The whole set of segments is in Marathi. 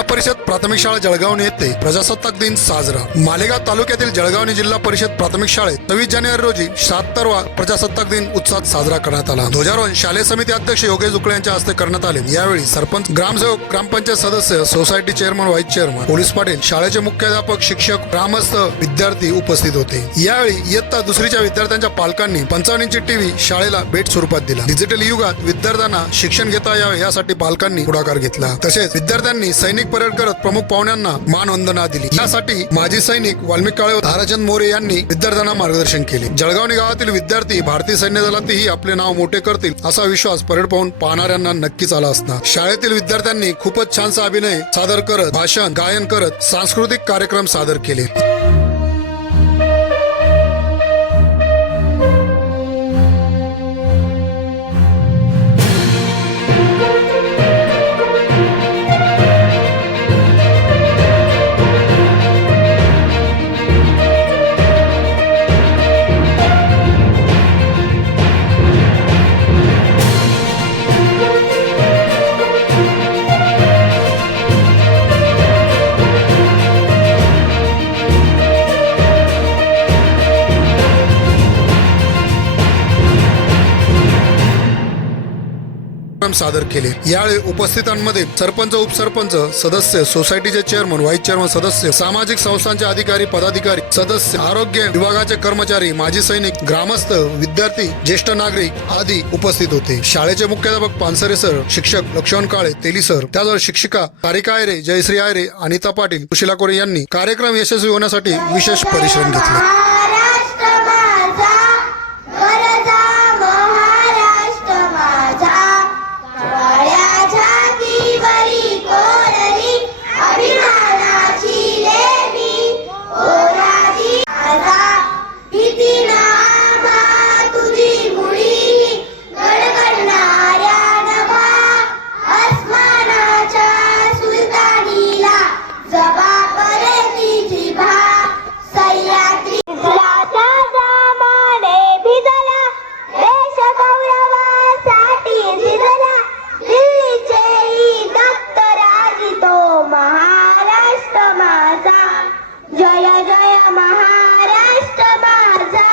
जिल्हा परिषद प्राथमिक शाळा जळगावने येथे प्रजासत्ताक दिन साजरा. मालेगाव तालुक्यातील जळगावने जिल्हा परिषद प्राथमिक शाळेत सव्वीस जानेवारी रोजी शहात्तरवा प्रजासत्ताक दिन उत्साहात साजरा करण्यात आला. ध्वजारोहण शालेय समिती अध्यक्ष योगेश उकळे यांच्या हस्ते करण्यात आले. यावेळी सरपंच ग्रामसेवक ग्रामपंचायत सदस्य society chairman vice chairman police patil शाळेचे मुख्याध्यापक शिक्षक ग्रामस्थ विद्यार्थी उपस्थित होते. यावेळी इयत्ता दुसरीच्या विद्यार्थ्यांच्या पालकांनी पंचावन्न इंची टीव्ही शाळेला भेट स्वरूपात दिला. डिजिटल युगात विद्यार्थ्यांना शिक्षण घेता यावे यासाठी पालकांनी पुढाकार घेतला. तसेच विद्यार्थ्यांनी सैनिक परेड करत प्रमुख पाहुण्यांना मानवंदना दिली. यासाठी माजी सैनिक वाल्मिक काळे धाराचंद मोरे यांनी विद्यार्थ्यांना मार्गदर्शन केले. जळगावणी गावातील विद्यार्थी भारतीय सैन्य दलातही आपले नाव मोठे करतील असा विश्वास परेड पाहून पाहणाऱ्यांना नक्कीच आला असणार. शाळेतील विद्यार्थ्यांनी खूपच छानसा अभिनय सादर करत भाषण गायन करत सांस्कृतिक कार्यक्रम सादर केले. सादर केले. यावेळी उपस्थितांमध्ये सरपंच उपसरपंच सदस्य सोसायटीचे चेअरमन व्हाईस चेअरमन सदस्य सामाजिक संस्थांचे अधिकारी पदाधिकारी सदस्य आरोग्य विभागाचे कर्मचारी माजी सैनिक ग्रामस्थ विद्यार्थी ज्येष्ठ नागरिक आदी उपस्थित होते. शाळेचे मुख्याध्यापक पानसरे सर शिक्षक लक्ष्मण काळे तेली सर त्याचबरोबर शिक्षिका तारिका आयरे जयश्री आयरे अनिता पाटील सुशिला कोरे यांनी कार्यक्रम यशस्वी होण्यासाठी विशेष परिश्रम घेतले. माझा. जय जय महाराष्ट्र माझा.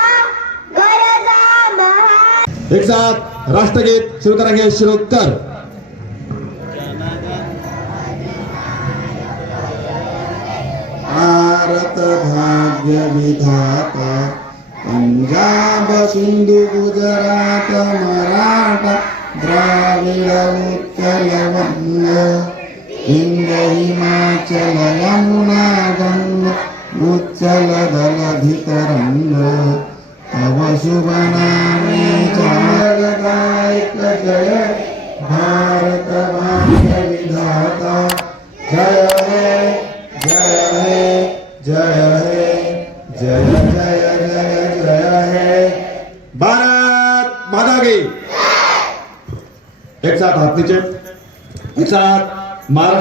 गरजा महा एक साथ राष्ट्रगीत शुरू करेंगे शुरू कर भारत भाग्य विधाता पंजाब सिंधु गुजरात मराठा द्राविड उत्कल वंग. हिंद हिमाचल यमुना गंगा उच्चल दल धितरंग तव शुभ नामे गायक जय भारत भाग्य विधाता जय हे जय हे जय हे जय जय जय जय हे। भारत माता की। एक साथ हाथ नीचे। एक साथ महाराष्ट्र